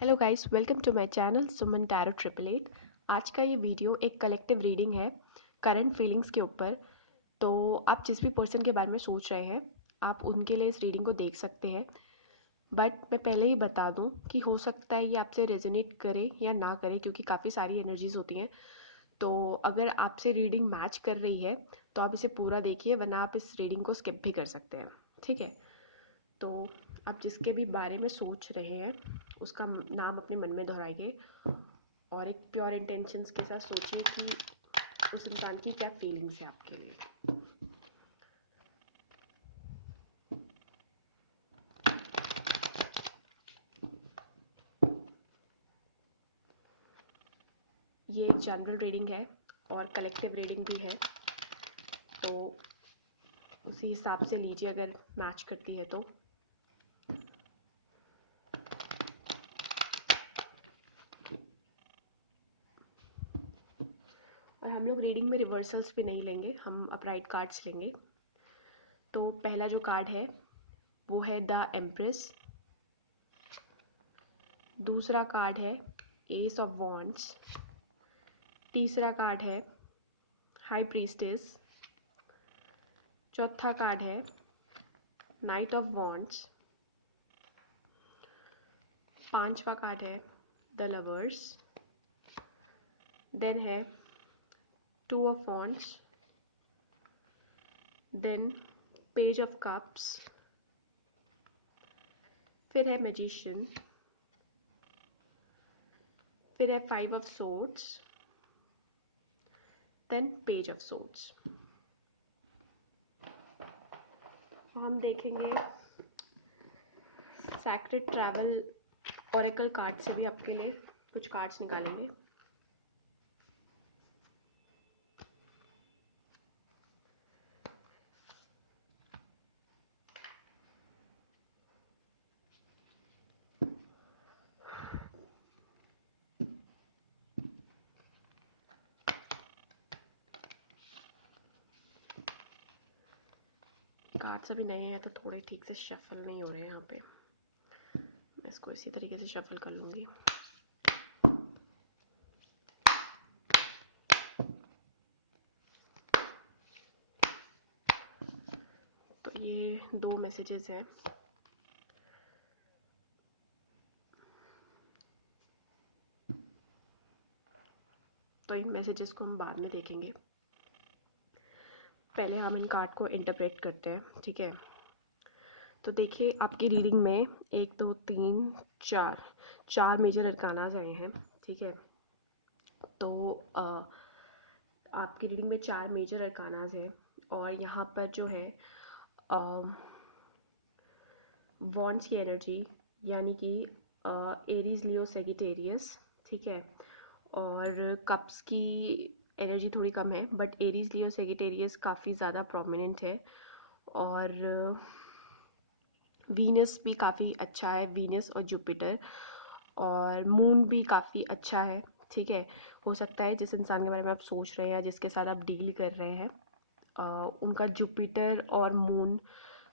Hello guys, welcome to my channel Suman tarot triple eight. आज का ये वीडियो एक कलेक्टिव रीडिंग है करंट फीलिंग्स के ऊपर। तो आप जिस भी पर्सन के बारे में सोच रहे हैं, आप उनके लिए इस रीडिंग को देख सकते हैं। बट मैं पहले ही बता दूं कि हो सकता है ये आपसे रेजोनेट करे या ना करे, क्योंकि काफ़ी सारी एनर्जीज होती हैं। तो अगर आपसे रीडिंग मैच कर रही है तो आप इसे पूरा देखिए, वरना आप इस रीडिंग को स्किप भी कर सकते हैं। ठीक है, तो आप जिसके भी बारे में सोच रहे हैं उसका नाम अपने मन में दोहराइए और एक प्योर इंटेंशंस के साथ सोचिए कि उस इंसान की क्या फीलिंग्स है आपके लिए। ये एक जनरल रीडिंग है और कलेक्टिव रीडिंग भी है, तो उसी हिसाब से लीजिए अगर मैच करती है तो। और हम लोग रीडिंग में रिवर्सल्स भी नहीं लेंगे, हम अपराइट कार्ड्स लेंगे। तो पहला जो कार्ड है वो है द एम्प्रेस। दूसरा कार्ड है एस ऑफ वॉन्ड्स। तीसरा कार्ड है हाई प्रीस्टेस। चौथा कार्ड है नाइट ऑफ वॉन्ड्स। पांचवा कार्ड है द लवर्स। देन है two of wands. Then page of cups. फिर है मैजिशियन। फिर है five of swords. Then page of swords. हम देखेंगे सैक्रेड ट्रैवल ओरेकल कार्ड से भी आपके लिए कुछ कार्ड्स निकालेंगे। कार्ड्स अभी नए हैं तो थोड़े ठीक से शफल नहीं हो रहे हैं यहाँ पे। मैं इसको इसी तरीके से शफल कर लूँगी। तो ये दो मैसेजेस हैं। तो इन मैसेजेस को हम बाद में देखेंगे, पहले हम इन कार्ड को इंटरप्रेट करते हैं। ठीक है, तो देखिए आपकी रीडिंग में एक दो तीन चार चार मेजर अरकानाज आए हैं। ठीक है, तो आपकी रीडिंग में चार मेजर अरकानाज हैं और यहाँ पर जो है वॉन्ड्स की एनर्जी, यानी कि एरीज लियो सेगिटेरियस। ठीक है, और कप्स की एनर्जी थोड़ी कम है, बट एरीज लियो सेगिटेरियस काफ़ी ज़्यादा प्रोमिनेंट है। और वीनस भी काफ़ी अच्छा है, वीनस और जुपिटर। और मून भी काफ़ी अच्छा है। ठीक है, हो सकता है जिस इंसान के बारे में आप सोच रहे हैं या जिसके साथ आप डील कर रहे हैं उनका जुपिटर और मून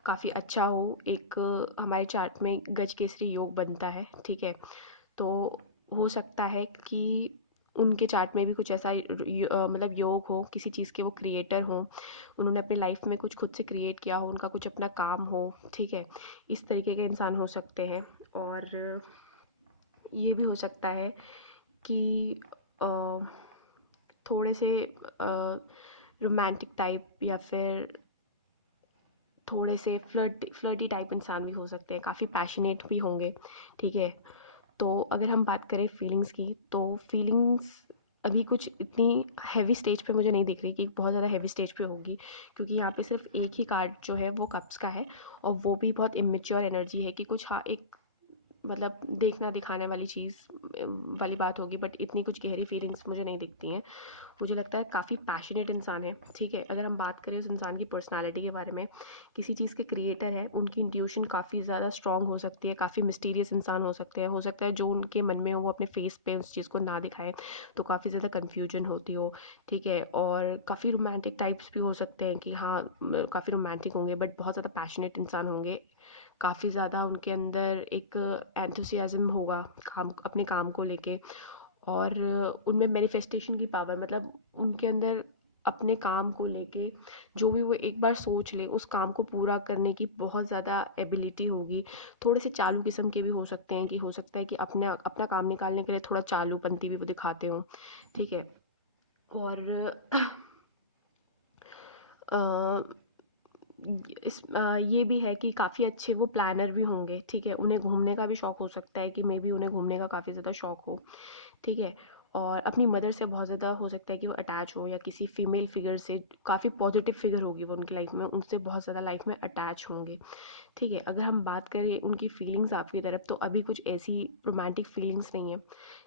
काफ़ी अच्छा हो। एक हमारे चार्ट में गज केसरी योग बनता है। ठीक है, तो हो सकता है कि उनके चार्ट में भी कुछ ऐसा मतलब योग हो, किसी चीज़ के वो क्रिएटर हो, उन्होंने अपनी लाइफ में कुछ खुद से क्रिएट किया हो, उनका कुछ अपना काम हो। ठीक है, इस तरीके के इंसान हो सकते हैं। और ये भी हो सकता है कि अ, थोड़े से रोमांटिक टाइप या फिर थोड़े से फ्लर्टी टाइप इंसान भी हो सकते हैं, काफ़ी पैशनेट भी होंगे। ठीक है, तो अगर हम बात करें फीलिंग्स की, तो फीलिंग्स अभी कुछ इतनी हैवी स्टेज पे मुझे नहीं दिख रही कि बहुत ज़्यादा हैवी स्टेज पे होगी, क्योंकि यहाँ पे सिर्फ एक ही कार्ड जो है वो कप्स का है, और वो भी बहुत इमेच्योर एनर्जी है कि कुछ, हाँ, एक मतलब देखना दिखाने वाली चीज़ वाली बात होगी, बट इतनी कुछ गहरी फीलिंग्स मुझे नहीं दिखती हैं। मुझे लगता है काफ़ी पैशनेट इंसान है। ठीक है, अगर हम बात करें उस इंसान की पर्सनालिटी के बारे में, किसी चीज़ के क्रिएटर है, उनकी इंट्यूशन काफ़ी ज़्यादा स्ट्रॉन्ग हो सकती है, काफ़ी मिस्टीरियस इंसान हो सकते हैं। हो सकता है जो उनके मन में हो वो अपने फेस पे उस चीज़ को ना दिखाएं, तो काफ़ी ज़्यादा कन्फ्यूजन होती हो। ठीक है, और काफ़ी रोमांटिक टाइप्स भी हो सकते हैं कि हाँ, काफ़ी रोमांटिक होंगे बट बहुत ज़्यादा पैशनेट इंसान होंगे। काफ़ी ज़्यादा उनके अंदर एक एंथुसियाज़म होगा काम अपने काम को लेके, और उनमें मैनिफेस्टेशन की पावर, मतलब उनके अंदर अपने काम को लेके जो भी वो एक बार सोच ले उस काम को पूरा करने की बहुत ज़्यादा एबिलिटी होगी। थोड़े से चालू किस्म के भी हो सकते हैं, कि हो सकता है कि अपने अपना काम निकालने के लिए थोड़ा चालूपंती भी वो दिखाते हों, ठीक है। और अ, ये भी है कि काफ़ी अच्छे वो प्लानर भी होंगे, ठीक है। उन्हें घूमने का भी शौक हो सकता है, कि मे बी उन्हें घूमने का काफ़ी ज़्यादा शौक हो, ठीक है। और अपनी मदर से बहुत ज़्यादा हो सकता है कि वो अटैच हो, या किसी फीमेल फिगर से, काफ़ी पॉजिटिव फिगर होगी वो उनकी लाइफ में, उनसे बहुत ज़्यादा लाइफ में अटैच होंगे, ठीक है। अगर हम बात करें उनकी फीलिंग्स आपकी तरफ, तो अभी कुछ ऐसी रोमांटिक फीलिंग्स नहीं है,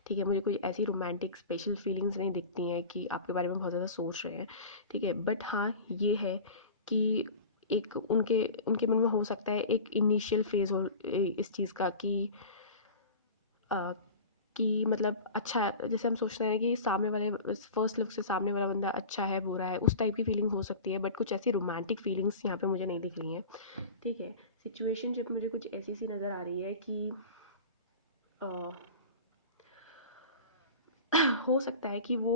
ठीक है। मुझे कोई ऐसी रोमांटिक स्पेशल फीलिंग्स नहीं दिखती हैं कि आपके बारे में बहुत ज़्यादा सोच रहे हैं, ठीक है। बट हाँ, ये है कि एक उनके उनके मन में हो सकता है एक इनिशियल फेज हो इस चीज़ का, अ, कि मतलब अच्छा, जैसे हम सोचते हैं कि सामने वाले फर्स्ट लुक से सामने वाला बंदा अच्छा है बुरा है, उस टाइप की फीलिंग हो सकती है। बट कुछ ऐसी रोमांटिक फीलिंग्स यहाँ पे मुझे नहीं दिख रही हैं, ठीक है। सिचुएशनशिप मुझे कुछ ऐसी सी नज़र आ रही है कि अ, हो सकता है कि वो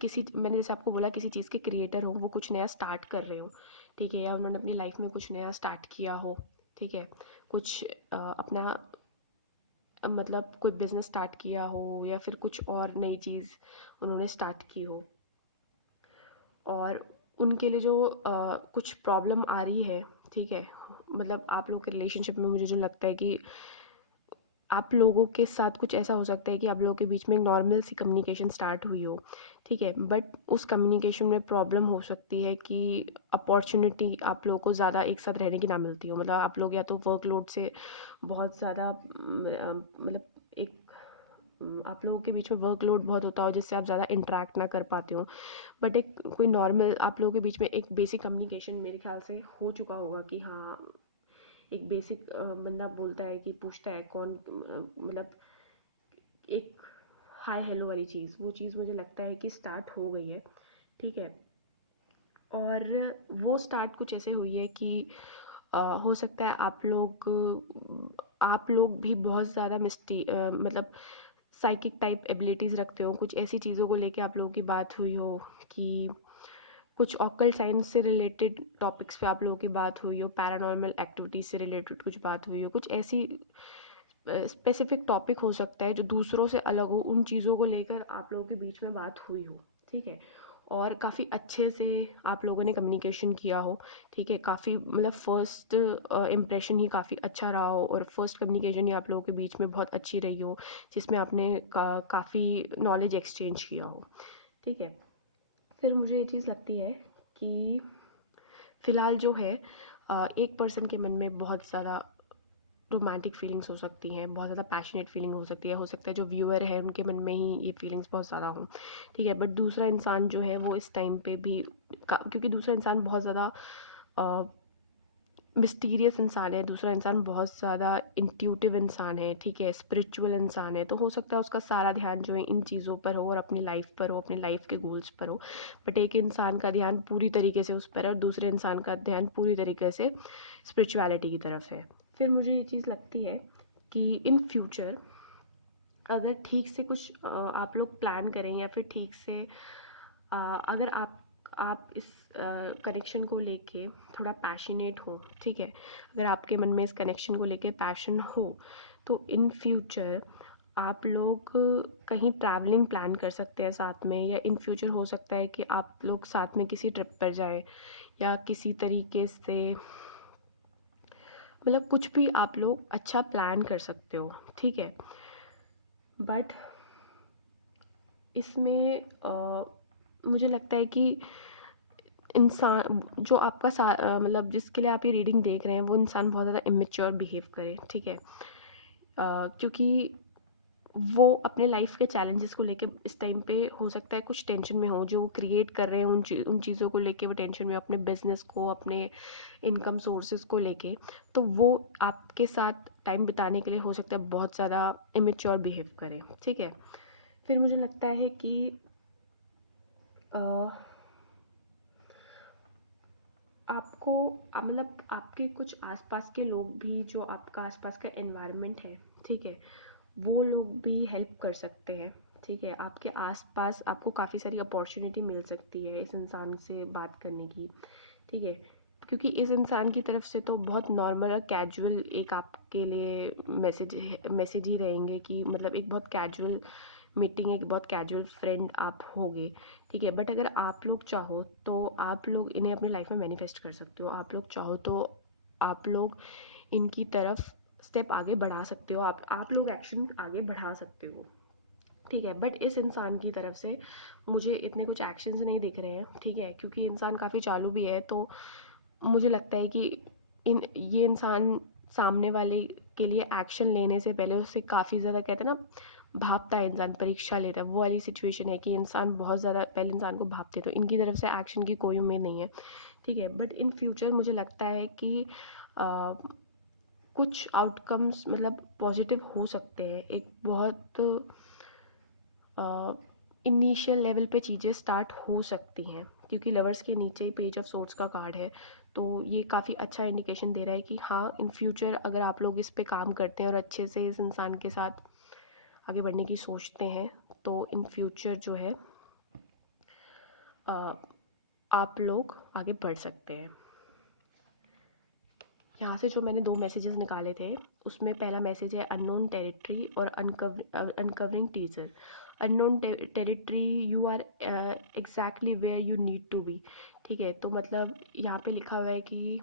किसी, मैंने जैसे आपको बोला, किसी चीज़ के क्रिएटर हो, वो कुछ नया स्टार्ट कर रहे हो, ठीक है, या उन्होंने अपनी लाइफ में कुछ नया स्टार्ट किया हो, ठीक है। कुछ अपना मतलब कोई बिजनेस स्टार्ट किया हो, या फिर कुछ और नई चीज़ उन्होंने स्टार्ट की हो, और उनके लिए जो कुछ प्रॉब्लम आ रही है, ठीक है। मतलब आप लोग के रिलेशनशिप में मुझे जो लगता है कि आप लोगों के साथ कुछ ऐसा हो सकता है कि आप लोगों के बीच में एक नॉर्मल सी कम्युनिकेशन स्टार्ट हुई हो, ठीक है। बट उस कम्युनिकेशन में प्रॉब्लम हो सकती है कि अपॉर्चुनिटी आप लोगों को ज़्यादा एक साथ रहने की ना मिलती हो, मतलब आप लोग या तो वर्कलोड से बहुत ज़्यादा मतलब एक आप लोगों के बीच में वर्कलोड बहुत होता हो, जिससे आप ज़्यादा इंटरेक्ट ना कर पाते हो। बट एक कोई नॉर्मल आप लोगों के बीच में एक बेसिक कम्युनिकेशन मेरे ख्याल से हो चुका होगा, कि हाँ, एक बेसिक बंदा बोलता है कि पूछता है कौन, मतलब एक हाय हेलो वाली चीज़, वो चीज़ मुझे लगता है कि स्टार्ट हो गई है, ठीक है। और वो स्टार्ट कुछ ऐसे हुई है कि हो सकता है आप लोग भी बहुत ज़्यादा मतलब साइकिक टाइप एबिलिटीज़ रखते हो, कुछ ऐसी चीज़ों को लेके आप लोगों की बात हुई हो, कि कुछ ऑकल्ट साइंस से रिलेटेड टॉपिक्स पे आप लोगों की बात हुई हो, पैरानॉर्मल एक्टिविटीज से रिलेटेड कुछ बात हुई हो, कुछ ऐसी स्पेसिफिक टॉपिक हो सकता है जो दूसरों से अलग हो, उन चीज़ों को लेकर आप लोगों के बीच में बात हुई हो, ठीक है। और काफ़ी अच्छे से आप लोगों ने कम्युनिकेशन किया हो, ठीक है। काफ़ी मतलब फर्स्ट इम्प्रेशन ही काफ़ी अच्छा रहा हो, और फर्स्ट कम्युनिकेशन ही आप लोगों के बीच में बहुत अच्छी रही हो, जिसमें आपने काफ़ी नॉलेज एक्सचेंज किया हो, ठीक है। फिर मुझे ये चीज़ लगती है कि फ़िलहाल जो है एक पर्सन के मन में बहुत ज़्यादा रोमांटिक फीलिंग्स हो सकती हैं, बहुत ज़्यादा पैशनेट फीलिंग हो सकता है जो व्यूअर है उनके मन में ही ये फीलिंग्स बहुत ज़्यादा हों, ठीक है। बट दूसरा इंसान जो है वो इस टाइम पे भी क्योंकि दूसरा इंसान बहुत ज़्यादा मिस्टीरियस इंसान है, दूसरा इंसान बहुत ज़्यादा इंट्यूटिव इंसान है, ठीक है, स्पिरिचुअल इंसान है, तो हो सकता है उसका सारा ध्यान जो है इन चीज़ों पर हो, और अपनी लाइफ पर हो, अपनी लाइफ के गोल्स पर हो। बट एक इंसान का ध्यान पूरी तरीके से उस पर है, और दूसरे इंसान का ध्यान पूरी तरीके से स्पिरिचुअलिटी की तरफ है। फिर मुझे ये चीज़ लगती है कि इन फ्यूचर अगर ठीक से कुछ आप लोग प्लान करें, या फिर ठीक से अगर आप इस कनेक्शन को लेके थोड़ा पैशनेट हो, ठीक है, अगर आपके मन में इस कनेक्शन को लेके पैशन हो, तो इन फ्यूचर आप लोग कहीं ट्रैवलिंग प्लान कर सकते हैं साथ में, या इन फ्यूचर हो सकता है कि आप लोग साथ में किसी ट्रिप पर जाएं, या किसी तरीके से मतलब कुछ भी आप लोग अच्छा प्लान कर सकते हो, ठीक है। बट इसमें मुझे लगता है कि इंसान जो आपका मतलब जिसके लिए आप ये रीडिंग देख रहे हैं, वो इंसान बहुत ज़्यादा इमेच्योर बिहेव करे, ठीक है। क्योंकि वो अपने लाइफ के चैलेंजेस को लेके इस टाइम पे हो सकता है कुछ टेंशन में हो, जो वो क्रिएट कर रहे हैं उन चीज़ों को लेके वो टेंशन में, अपने बिजनेस को, अपने इनकम सोर्सेज को लेके, तो वो आपके साथ टाइम बिताने के लिए हो सकता है बहुत ज़्यादा इमेच्योर बिहेव करें, ठीक है। फिर मुझे लगता है कि आपको मतलब आपके कुछ आसपास के लोग भी, जो आपका आसपास का एनवायरनमेंट है, ठीक है, वो लोग भी हेल्प कर सकते हैं। ठीक है, आपके आसपास आपको काफ़ी सारी अपॉर्चुनिटी मिल सकती है इस इंसान से बात करने की। ठीक है, क्योंकि इस इंसान की तरफ से तो बहुत नॉर्मल और कैजुअल एक आपके लिए मैसेज ही रहेंगे कि मतलब एक बहुत कैजुअल मीटिंग, एक बहुत कैजुअल फ्रेंड आप होगे। ठीक है, बट अगर आप लोग चाहो तो आप लोग इन्हें अपनी लाइफ में मैनिफेस्ट कर सकते हो। आप लोग चाहो तो आप लोग इनकी तरफ स्टेप आगे बढ़ा सकते हो, आप लोग एक्शन आगे बढ़ा सकते हो। ठीक है, बट इस इंसान की तरफ से मुझे इतने कुछ एक्शंस नहीं दिख रहे हैं। ठीक है, क्योंकि इंसान काफ़ी चालू भी है, तो मुझे लगता है कि इन ये इंसान सामने वाले के लिए एक्शन लेने से पहले उससे काफ़ी ज़्यादा, कहते हैं ना, भापता है इंसान, परीक्षा लेता है। वो वाली सिचुएशन है कि इंसान बहुत ज़्यादा पहले इंसान को भापते, तो इनकी तरफ से एक्शन की कोई उम्मीद नहीं है। ठीक है, बट इन फ्यूचर मुझे लगता है कि आ, कुछ आउटकम्स मतलब पॉजिटिव हो सकते हैं। एक बहुत इनिशियल लेवल पे चीज़ें स्टार्ट हो सकती हैं, क्योंकि लवर्स के नीचे ही पेज ऑफ सोर्ट्स का कार्ड है। तो ये काफ़ी अच्छा इंडिकेशन दे रहा है कि हाँ, इन फ्यूचर अगर आप लोग इस पे काम करते हैं और अच्छे से इस इंसान के साथ आगे बढ़ने की सोचते हैं, तो इन फ्यूचर जो है आप लोग आगे बढ़ सकते हैं। यहाँ से जो मैंने 2 मैसेजेस निकाले थे, उसमें पहला मैसेज है अननोन टेरिटरी और uncovering teaser. Unknown territory, you are exactly where you need to be. ठीक है, तो मतलब यहाँ पे लिखा हुआ है कि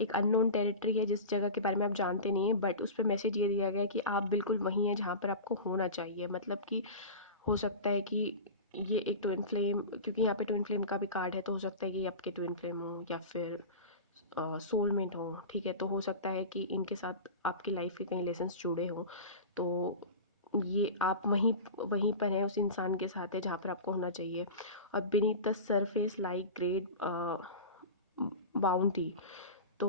एक अननोन टेरिटरी है जिस जगह के बारे में आप जानते नहीं हैं, बट उस पर मैसेज ये दिया गया है कि आप बिल्कुल वहीं हैं जहाँ पर आपको होना चाहिए। मतलब कि हो सकता है कि ये एक ट्विन फ्लेम, क्योंकि यहाँ पे ट्विन फ्लेम का भी कार्ड है, तो हो सकता है कि आपके ट्विन फ्लेम हो या फिर सोलमेट हो। ठीक है, तो हो सकता है कि इनके साथ आपकी लाइफ के कई लेसन्स जुड़े हों। तो ये आप वहीं वहीं पर हैं, उस इंसान के साथ है जहाँ पर आपको होना चाहिए। और beneath the surface like great bounty. तो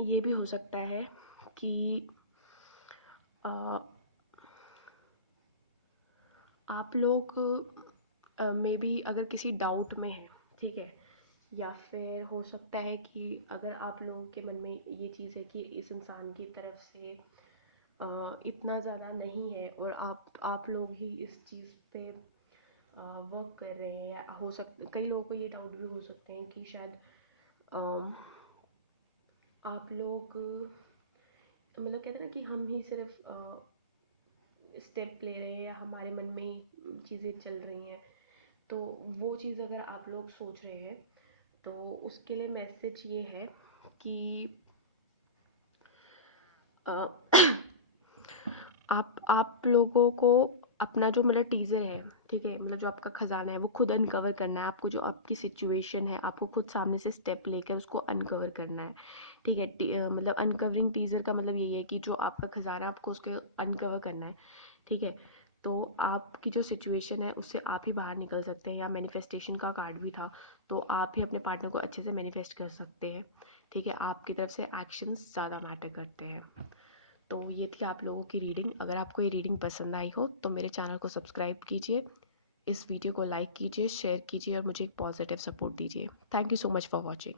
ये भी हो सकता है कि अ, आप लोग मे बी अगर किसी डाउट में हैं, ठीक है, या फिर हो सकता है कि अगर आप लोगों के मन में ये चीज़ है कि इस इंसान की तरफ से इतना ज़्यादा नहीं है और आप लोग ही इस चीज़ पे वर्क कर रहे हैं, या हो सकता, कई लोगों को ये डाउट भी हो सकते हैं कि शायद अम, आप लोग मतलब कहते हैं ना कि हम ही सिर्फ स्टेप ले रहे हैं या हमारे मन में ही चीज़ें चल रही हैं। तो वो चीज़ अगर आप लोग सोच रहे हैं, तो उसके लिए मैसेज ये है कि अ, आप लोगों को अपना जो मतलब टीज़र है, ठीक है, मतलब जो आपका खजाना है वो खुद अनकवर करना है। आपको जो आपकी सिचुएशन है, आपको खुद सामने से स्टेप लेकर उसको अनकवर करना है। ठीक है, मतलब अनकवरिंग टीज़र का मतलब यही है कि जो आपका खजाना, आपको उसको अनकवर करना है। ठीक है, तो आपकी जो सिचुएशन है उससे आप ही बाहर निकल सकते हैं। या मैनिफेस्टेशन का कार्ड भी था, तो आप ही अपने पार्टनर को अच्छे से मैनिफेस्ट कर सकते हैं। ठीक है, आपकी तरफ से एक्शंस ज़्यादा मैटर करते हैं। तो ये थी आप लोगों की रीडिंग। अगर आपको ये रीडिंग पसंद आई हो तो मेरे चैनल को सब्सक्राइब कीजिए, इस वीडियो को लाइक कीजिए, शेयर कीजिए और मुझे एक पॉजिटिव सपोर्ट दीजिए। Thank you so much for watching.